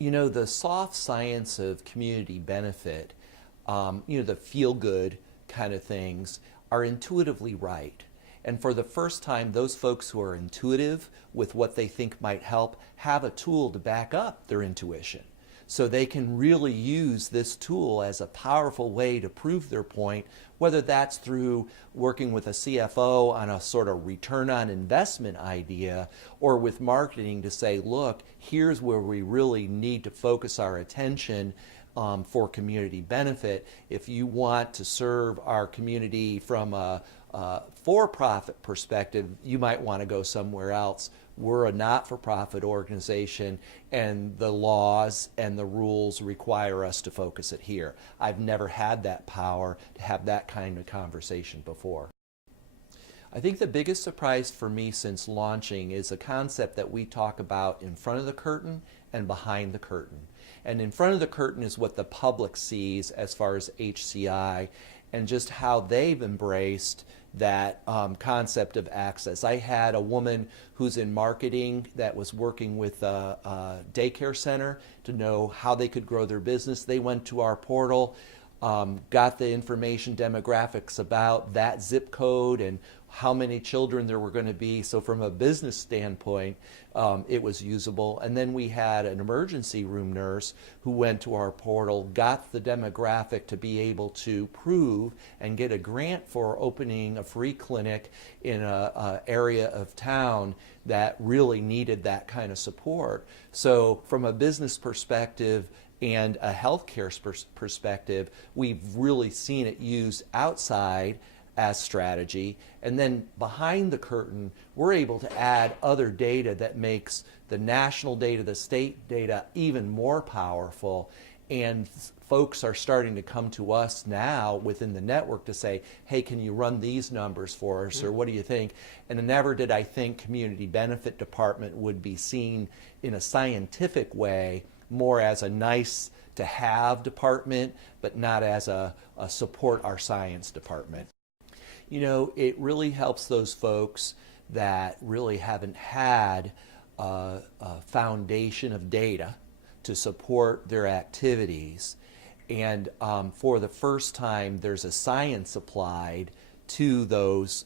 You know, the soft science of community benefit, the feel good kind of things, are intuitively right. And for the first time, those folks who are intuitive with what they think might help have a tool to back up their intuition. So they can really use this tool as a powerful way to prove their point, whether that's through working with a CFO on a sort of return on investment idea, or with marketing to say, look, here's where we really need to focus our attention for community benefit. If you want to serve our community from a for-profit perspective, you might want to go somewhere else. We're a not-for-profit organization, and the laws and the rules require us to focus it here. I've never had that power to have that kind of conversation before. I think the biggest surprise for me since launching is a concept that we talk about in front of the curtain and behind the curtain. And in front of the curtain is what the public sees as far as HCI and just how they've embraced that concept of access. I had a woman who's in marketing that was working with a daycare center to know how they could grow their business. They went to our portal, got the information demographics about that zip code and how many children there were going to be. So from a business standpoint, it was usable. And then we had an emergency room nurse who went to our portal, got the demographic to be able to prove and get a grant for opening a free clinic in a area of town that really needed that kind of support. So from a business perspective and a healthcare perspective, we've really seen it used outside as strategy. And then behind the curtain, we're able to add other data that makes the national data, the state data, even more powerful. And folks are starting to come to us now within the network to say, hey, can you run these numbers for us, or what do you think? And never did I think community benefit department would be seen in a scientific way, more as a nice to have department, but not as a support our science department. You know, it really helps those folks that really haven't had a foundation of data to support their activities. And for the first time, there's a science applied to those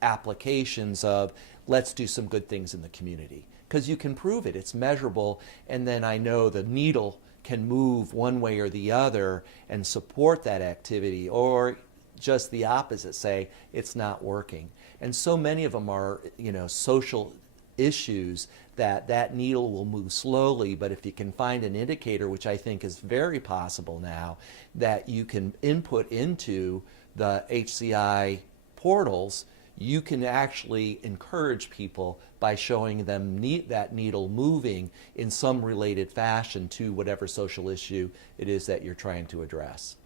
applications of let's do some good things in the community. Because you can prove it, it's measurable, and then I know the needle can move one way or the other and support that activity, or just the opposite, say it's not working. And so many of them are, social issues that needle will move slowly, but if you can find an indicator, which I think is very possible now, that you can input into the HCI portals, you can actually encourage people by showing them that needle moving in some related fashion to whatever social issue it is that you're trying to address.